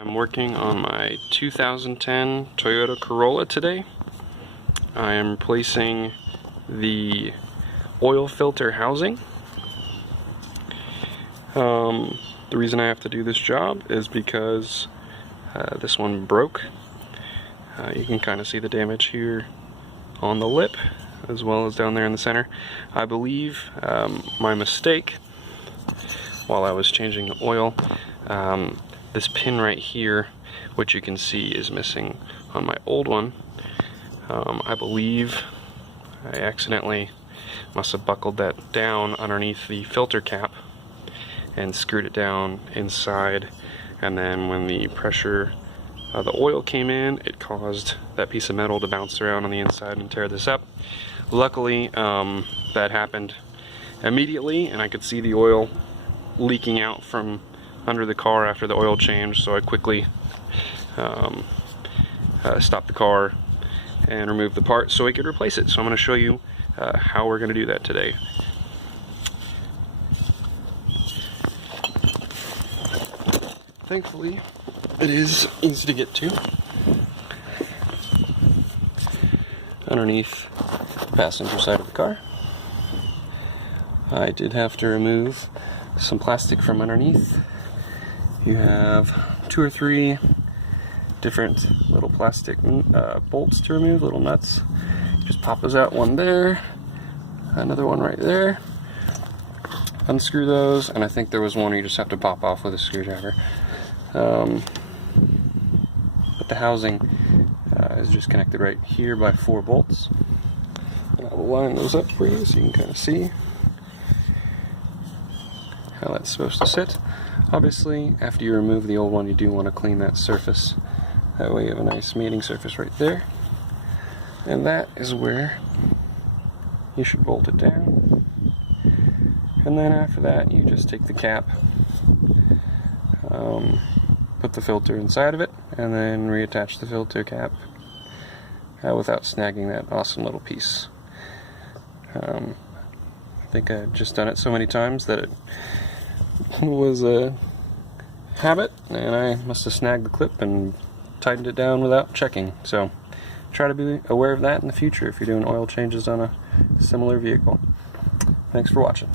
I'm working on my 2010 Toyota Corolla today. I am replacing the oil filter housing. The reason I have to do this job is because this one broke. You can kind of see the damage here on the lip as well as down there in the center. I believe my mistake while I was changing the oil, this pin right here, which you can see is missing on my old one. I believe I accidentally must have buckled that down underneath the filter cap and screwed it down inside, and then when the pressure of the oil came in, it caused that piece of metal to bounce around on the inside and tear this up. Luckily, that happened immediately, and I could see the oil leaking out from under the car after the oil change, so I quickly stopped the car and removed the part so I could replace it. So I'm going to show you how we're going to do that today. Thankfully, it is easy to get to. Underneath the passenger side of the car. I did have to remove some plastic from underneath. You have 2 or 3 different little plastic bolts to remove, little nuts. Just pop those out, one there, another one right there. Unscrew those, and I think there was one you just have to pop off with a screwdriver. But the housing is just connected right here by 4 bolts. And I will line those up for you so you can kind of see how that's supposed to sit. Obviously, after you remove the old one, you do want to clean that surface. That way you have a nice mating surface right there. And that is where you should bolt it down. And then after that, you just take the cap, put the filter inside of it, and then reattach the filter cap without snagging that awesome little piece. I think I've just done it so many times that it was a habit, and I must have snagged the clip and tightened it down without checking. So try to be aware of that in the future if you're doing oil changes on a similar vehicle. Thanks for watching.